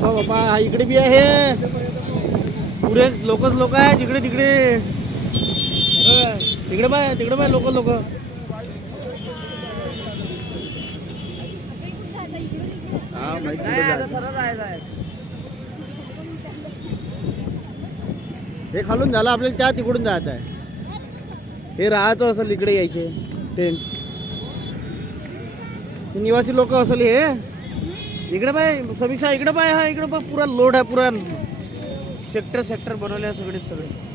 बाबा बाबा हा इकडे बी आहे पुरे लोक आहे जिकडे तिकडे तिकडे बाय लोक हा माहिती हे खालून झालं आपल्याला त्या तिकडून जायचं आहे हे राहायचं असेल इकडे यायचे टेंट निवासी लोक असेल हे इकडे बाय समीक्षा इकडे बाय हा इकडे पुरा लोड आहे पुरा सेक्टर बनवले सगळे